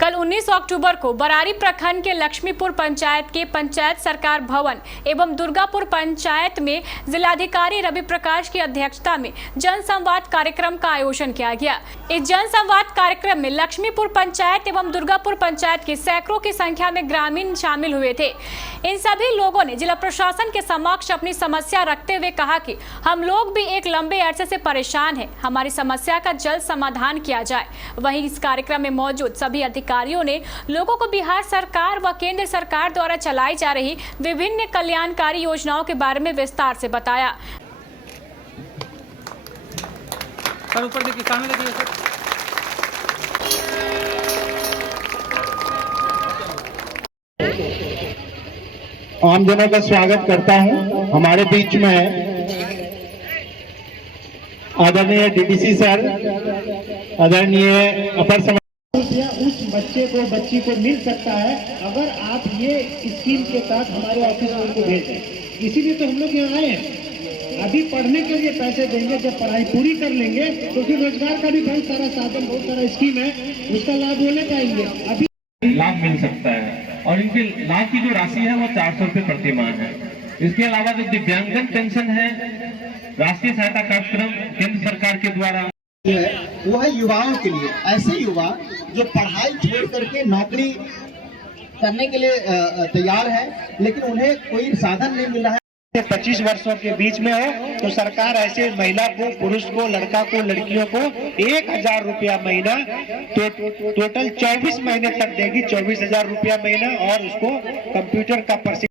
कल 19 अक्टूबर को बरारी प्रखंड के लक्ष्मीपुर पंचायत के पंचायत सरकार भवन एवं दुर्गापुर पंचायत में जिलाधिकारी रवि प्रकाश की अध्यक्षता में जन संवाद कार्यक्रम का आयोजन किया गया। इस जन संवाद कार्यक्रम में लक्ष्मीपुर पंचायत एवं दुर्गापुर पंचायत के सैकड़ों की संख्या में ग्रामीण शामिल हुए थे। इन सभी लोगों ने जिला प्रशासन के समक्ष अपनी समस्या रखते हुए कहा कि हम लोग भी एक लंबे अरसे से परेशान हैं, हमारी समस्या का जल्द समाधान किया जाए। वहीं इस कार्यक्रम में मौजूद सभी अधिकारियों ने लोगों को बिहार सरकार व केंद्र सरकार द्वारा चलाई जा रही विभिन्न कल्याणकारी योजनाओं के बारे में विस्तार से बताया। सर ऊपर देखिए, सामने देखिए सर। आमजनों का स्वागत करता हूं। हमारे बीच में आदरणीय डीडीसी सर, आदरणीय अपर उस बच्चे को बच्ची को मिल सकता है अगर आप ये स्कीम के तहत हमारे ऑफिस में उनको भेजें। इसीलिए तो हम लोग यहाँ आए हैं। अभी पढ़ने के लिए पैसे देंगे, जब पढ़ाई पूरी कर लेंगे तो फिर रोजगार का भी बहुत सारा साधन, बहुत सारा स्कीम है, उसका लाभ वो ले पाएंगे। अभी लाभ मिल सकता है और इनके लाभ की जो राशि है वो 400 रुपये प्रति माह है। इसके अलावा जो दिव्यांगन पेंशन है, राष्ट्रीय सहायता कार्यक्रम केंद्र सरकार के द्वारा वो है युवाओं के लिए। ऐसे युवा जो पढ़ाई छोड़ करके नौकरी करने के लिए तैयार है लेकिन उन्हें कोई साधन नहीं मिल रहा है। 25 वर्षों के बीच में हो तो सरकार ऐसे महिला को, पुरुष को, लड़का को, लड़कियों को 1000 रुपया महीना तो टोटल 24 महीने तक देगी। 24,000 रुपया महीना और उसको कंप्यूटर का प्रशिक्षण।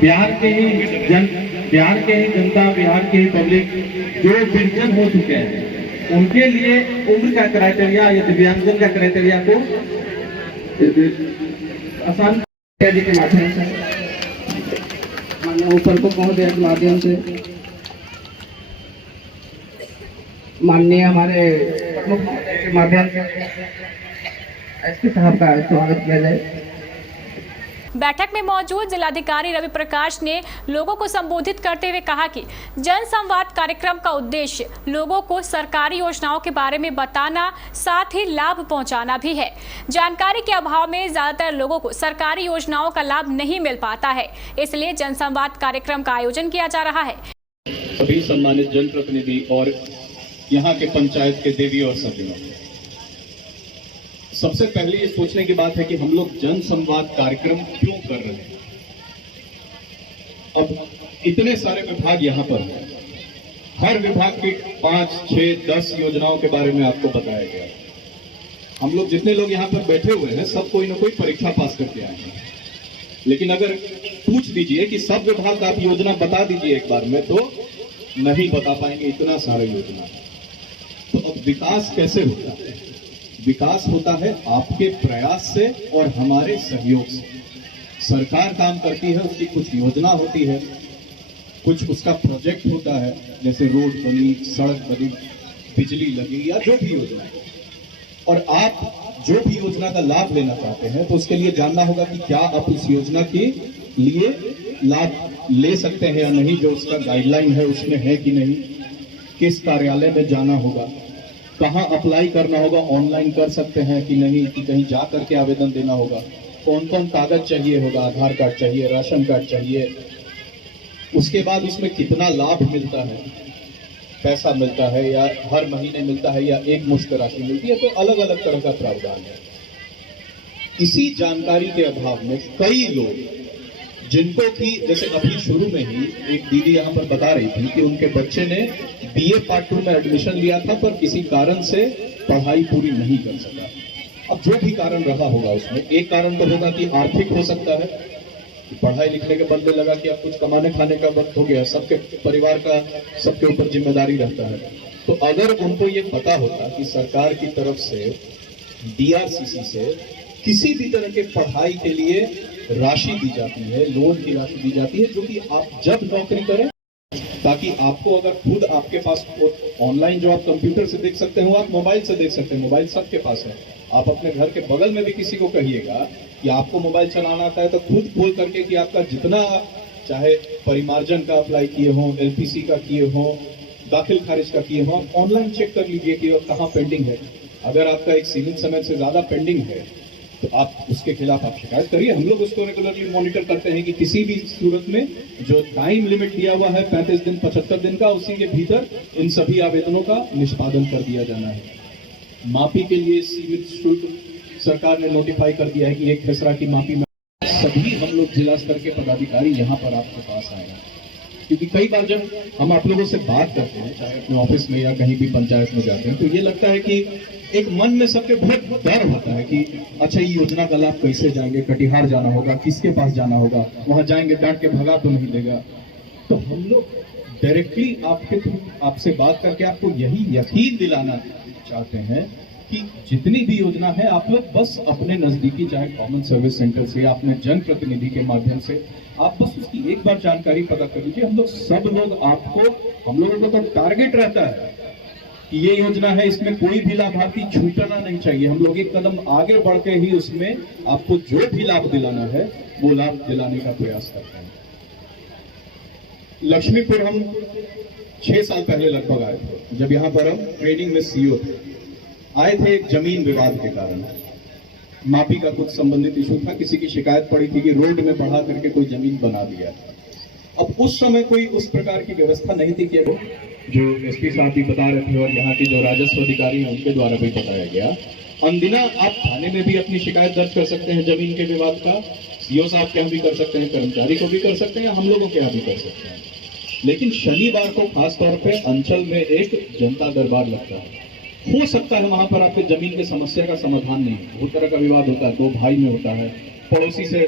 बिहार के ही जनता, बिहार के ही पब्लिक जो विरजन हो चुके हैं उनके लिए उम्र का क्राइटेरिया या दिव्यांगजन का क्राइटेरिया को आसान के माध्यम से ऊपर को पहुंच गया के माध्यम से माननीय हमारे प्रमुख के माध्यम से एसपी साहब का स्वागत किया जाए। बैठक में मौजूद जिलाधिकारी रवि प्रकाश ने लोगों को संबोधित करते हुए कहा कि जन संवाद कार्यक्रम का उद्देश्य लोगों को सरकारी योजनाओं के बारे में बताना, साथ ही लाभ पहुंचाना भी है। जानकारी के अभाव में ज्यादातर लोगों को सरकारी योजनाओं का लाभ नहीं मिल पाता है, इसलिए जन संवाद कार्यक्रम का आयोजन किया जा रहा है। सभी सम्मानित जनप्रतिनिधि और यहाँ के पंचायत के देवी और सज्जनों, सबसे पहले ये सोचने की बात है कि हम लोग जन संवाद कार्यक्रम क्यों कर रहे हैं। अब इतने सारे विभाग यहाँ पर हैं, हर विभाग की 5, 6, 10 योजनाओं के बारे में आपको बताया गया। हम लोग जितने लोग यहाँ पर बैठे हुए हैं सब कोई ना कोई परीक्षा पास करके आए हैं, लेकिन अगर पूछ दीजिए कि सब विभाग आप योजना बता दीजिए एक बार में, तो नहीं बता पाएंगे, इतना सारा योजना। तो अब विकास कैसे होता है? विकास होता है आपके प्रयास से और हमारे सहयोग से। सरकार काम करती है, उसकी कुछ योजना होती है, कुछ उसका प्रोजेक्ट होता है, जैसे रोड बनी, सड़क बनी, बिजली लगी या जो भी योजना है, और आप जो भी योजना का लाभ लेना चाहते हैं तो उसके लिए जानना होगा कि क्या आप उस योजना के लिए लाभ ले सकते हैं या नहीं, जो उसका गाइडलाइन है उसमें है कि नहीं, किस कार्यालय में जाना होगा, कहाँ अप्लाई करना होगा, ऑनलाइन कर सकते हैं कि नहीं, कि कहीं जा करके आवेदन देना होगा, कौन कौन कागज चाहिए होगा, आधार कार्ड चाहिए, राशन कार्ड चाहिए, उसके बाद उसमें कितना लाभ मिलता है, पैसा मिलता है या हर महीने मिलता है या एक मुश्त राशि मिलती है, तो अलग अलग तरह का प्रावधान है। इसी जानकारी के अभाव में कई लोग, जिनको कि जैसे अभी शुरू में ही एक दीदी यहाँ पर बता रही थी कि उनके बच्चे ने BA पार्ट 2 में एडमिशन लिया था पर किसी कारण से पढ़ाई पूरी नहीं कर सका। अब जो भी कारण रहा होगा उसमें, एक कारण तो होगा कि आर्थिक हो सकता है, पढ़ाई लिखने के बदले लगा कि अब कुछ कमाने खाने का वक्त हो गया, सबके परिवार का सबके ऊपर जिम्मेदारी रहता है। तो अगर उनको ये पता होता कि सरकार की तरफ से DRCC से किसी भी तरह के पढ़ाई के लिए राशि दी जाती है, लोन की राशि दी जाती है, जो कि आप जब नौकरी करें ताकि आपको अगर खुद आपके पास ऑनलाइन जो आप कंप्यूटर से देख सकते हो, आप मोबाइल से देख सकते हैं, मोबाइल सबके पास है। आप अपने घर के बगल में भी किसी को कहिएगा कि आपको मोबाइल चलाना आता है, तो खुद खोल करके कि आपका जितना चाहे परिमार्जन का अप्लाई किए हो, एलपीसी का किए हो, दाखिल खारिज का किए हो, आप ऑनलाइन चेक कर लीजिए कि कहाँ पेंडिंग है। अगर आपका एक सीमित समय से ज्यादा पेंडिंग है तो आप उसके खिलाफ आप शिकायत करिए। हम लोग उसको रेगुलरली मॉनिटर करते हैं कि किसी भी सूरत में जो टाइम लिमिट दिया हुआ है 35 दिन 75 दिन का, उसी के भीतर इन सभी आवेदनों का निष्पादन कर दिया जाना है। मापी के लिए सीमित शुल्क सरकार ने नोटिफाई कर दिया है कि एक खेसरा की मापी में सभी हम लोग जिला स्तर के पदाधिकारी यहाँ पर आपके पास आएगा। क्योंकि कई बार जब हम आप लोगों से बात करते हैं, चाहे अपने ऑफिस में या कहीं भी पंचायत में जाते हैं, तो ये लगता है कि एक मन में सबके बहुत डर होता है कि अच्छा ये योजना का लाभ कैसे जाएंगे, कटिहार जाना होगा, किसके पास जाना होगा, वहां जाएंगे डांट के भगा तो नहीं देगा। तो हम लोग डायरेक्टली आपके थ्रू आपसे बात करके आपको यही यकीन दिलाना चाहते हैं कि जितनी भी योजना है आप लोग बस अपने नजदीकी चाहे कॉमन सर्विस सेंटर से या अपने जनप्रतिनिधि के माध्यम से आप बस उसकी एक बार जानकारी पता कर लीजिए। हम लोग सब लोग आपको, हम लोगों का तो टारगेट रहता है कि ये योजना है, इसमें कोई भी लाभार्थी छूटना नहीं चाहिए। हम लोग एक कदम आगे बढ़ के ही उसमें आपको जो भी लाभ दिलाना है वो लाभ दिलाने का प्रयास करते हैं। लक्ष्मीपुर हम 6 साल पहले लगभग आए थे, जब यहाँ पर हम ट्रेनिंग में सीईओ थे। आए थे एक जमीन विवाद के कारण, मापी का कुछ संबंधित इशू था, किसी की शिकायत पड़ी थी कि रोड में बढ़ा करके कोई जमीन बना दिया। अब उस समय कोई उस प्रकार की व्यवस्था नहीं थी कि जो एसपी साहब भी बता रहे थे और यहाँ के जो राजस्व अधिकारी हैं उनके द्वारा भी बताया गया, अनदिना आप थाने में भी अपनी शिकायत दर्ज कर सकते हैं जमीन के विवाद का, सीओ साहब के यहाँ भी कर सकते हैं, कर्मचारी को भी कर सकते हैं, हम लोगों के यहाँ भी कर सकते हैं। लेकिन शनिवार को खासतौर पे अंचल में एक जनता दरबार लगता है। हो सकता है वहां पर आपके जमीन की समस्या का समाधान नहीं, बहुत तरह का विवाद होता है, 2 भाई में होता है, पड़ोसी से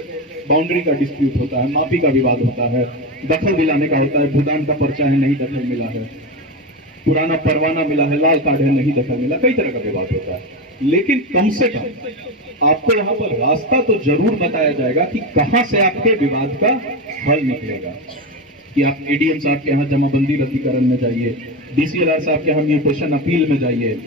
बाउंड्री का डिस्प्यूट होता है, मापी का विवाद होता है, दखल दिलाने का होता है, भूदान का पर्चा है नहीं दखल मिला है, पुराना परवाना मिला है लाल कार्ड है नहीं दखल मिला, कई तरह का विवाद होता है। लेकिन कम से कम आपको यहाँ पर रास्ता तो जरूर बताया जाएगा कि कहां से आपके विवाद का हल निकलेगा। कि आप एडीएम साहब के यहाँ जमाबंदी रद्दीकरण में जाइए, डीसीएलआर साहब के यहाँ म्यूटेशन अपील में जाइए,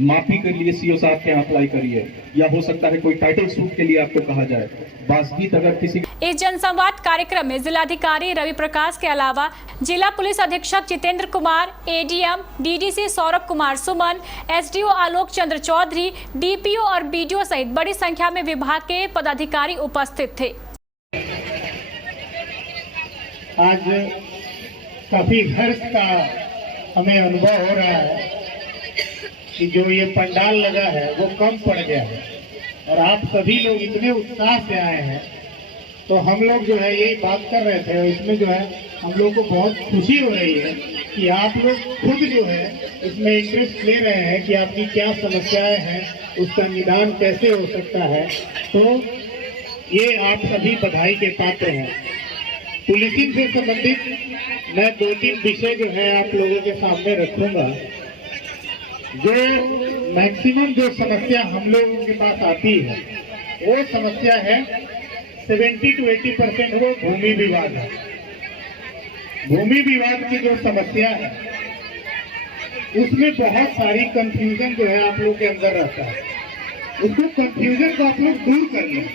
माफी के लिए सीओ साहब के यहाँ अप्लाई करिए, या हो सकता है कोई टाइटल सूट के लिए आपको कहा जाए। बासगीत अगर किसी इस जनसंवाद कार्यक्रम में जिलाधिकारी रवि प्रकाश के अलावा जिला पुलिस अधीक्षक Jitendra Kumar, ADM, DDC Saurabh Kumar Suman, SDO आलोक चंद्र चौधरी, डीपीओ और बीडीओ सहित बड़ी संख्या में विभाग के पदाधिकारी उपस्थित थे। आज काफी हर्ष का हमें अनुभव हो रहा है कि जो ये पंडाल लगा है वो कम पड़ गया है और आप सभी लोग इतने उत्साह से आए हैं। तो हम लोग जो है यही बात कर रहे थे, इसमें जो है हम लोग को बहुत खुशी हो रही है कि आप लोग खुद जो है इसमें इंटरेस्ट ले रहे हैं कि आपकी क्या समस्याएं हैं, उसका निदान कैसे हो सकता है। तो ये आप सभी बधाई के पात्र हैं। पुलिसिंग से संबंधित मैं 2-3 विषय जो है आप लोगों के सामने रखूंगा। जो मैक्सिमम जो समस्या हम लोगों के पास आती है वो समस्या है 70 to 80% वो भूमि विवाद है। भूमि विवाद की जो समस्या है उसमें बहुत सारी कंफ्यूजन जो है आप लोग के अंदर रहता है। उसको कंफ्यूजन को आप लोग दूर कर लें।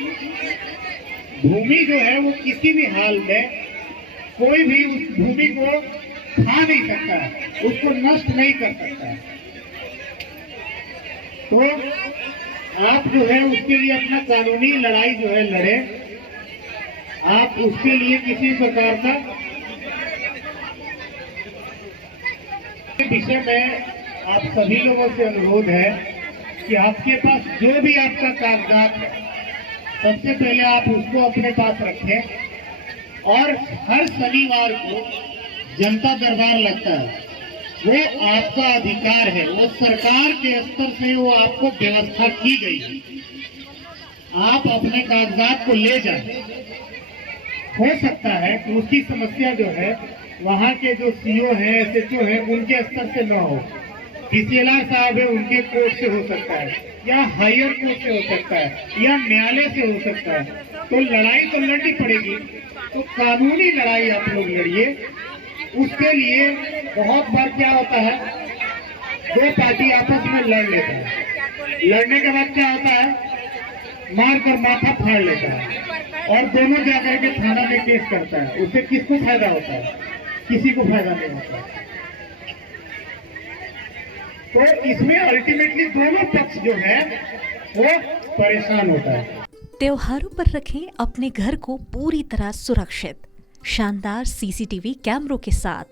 भूमि जो है वो किसी भी हाल में कोई भी उस भूमि को खा नहीं सकता है, उसको नष्ट नहीं कर सकता है। तो आप जो है उसके लिए अपना कानूनी लड़ाई जो है लड़े। आप उसके लिए किसी प्रकार का विषय में आप सभी लोगों से अनुरोध है कि आपके पास जो भी आपका कागजात है सबसे पहले आप उसको अपने पास रखें। और हर शनिवार को जनता दरबार लगता है, वो आपका अधिकार है, वो सरकार के स्तर से वो आपको व्यवस्था की गई है। आप अपने कागजात को ले जाएं। हो सकता है कि उसकी समस्या जो है वहाँ के जो सीओ है, एसएचओ है, उनके स्तर से न हो, डीसीएलआर साहब है उनके कोर्ट से हो सकता है, या हायर कोर्ट से हो सकता है, या न्यायालय से हो सकता है। तो लड़ाई तो लड़नी पड़ेगी। तो कानूनी लड़ाई आप लोग लड़िए उसके लिए बहुत बार क्या होता है, दो पार्टी आपस में लड़ लेता है, लड़ने के बाद क्या होता है, मार कर माथा फाड़ लेता है और दोनों जाकर के थाना में केस करता है। उससे किसको फायदा होता है? किसी को फायदा नहीं होता। तो इसमें अल्टीमेटली दोनों पक्ष जो है वो परेशान होता है। त्योहारों पर रखें अपने घर को पूरी तरह सुरक्षित। शानदार सीसीटीवी कैमरों के साथ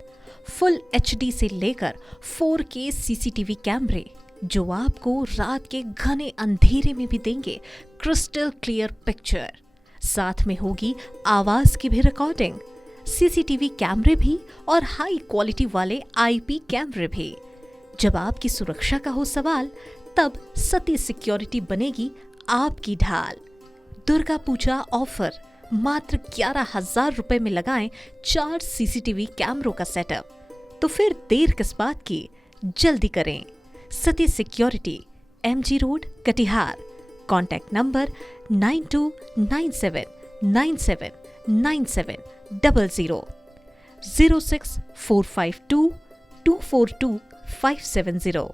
फुल एचडी से लेकर 4K सीसीटीवी कैमरे जो आपको रात के घने अंधेरे में भी देंगे क्रिस्टल क्लियर पिक्चर। साथ में होगी आवाज की भी रिकॉर्डिंग। सीसीटीवी कैमरे भी और हाई क्वालिटी वाले आईपी कैमरे भी। जब आपकी सुरक्षा का हो सवाल, तब सती सिक्योरिटी बनेगी आपकी ढाल। दुर्गा पूजा ऑफर मात्र 11,000 रुपए में लगाएं 4 सीसीटीवी कैमरों का सेटअप। तो फिर देर किस बात की, जल्दी करें। Sati security, MG road, Katihar. Contact number 9297979700 06452 242 570।